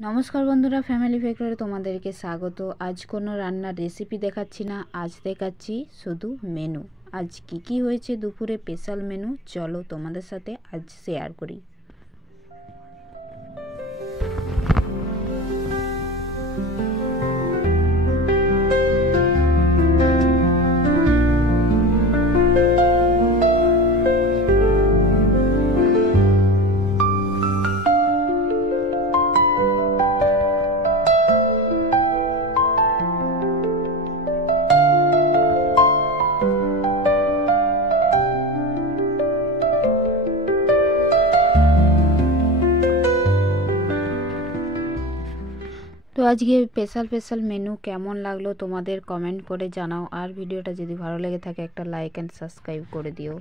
নমস্কার বন্ধুরা, ফ্যামিলি ফ্যাক্টরে তোমাদেরকে স্বাগত। আজ কোনো রান্নার রেসিপি দেখাচ্ছি না, আজ দেখাচ্ছি শুধু মেনু। আজ কি হয়েছে দুপুরে স্পেশাল মেনু, চলো তোমাদের সাথে আজ শেয়ার করি। তো আজকে স্পেশাল মেনু কেমন লাগলো তোমাদের কমেন্ট করে জানাও। আর ভিডিওটা যদি ভালো লেগে থাকে একটা লাইক অ্যান্ড সাবস্ক্রাইব করে দিও।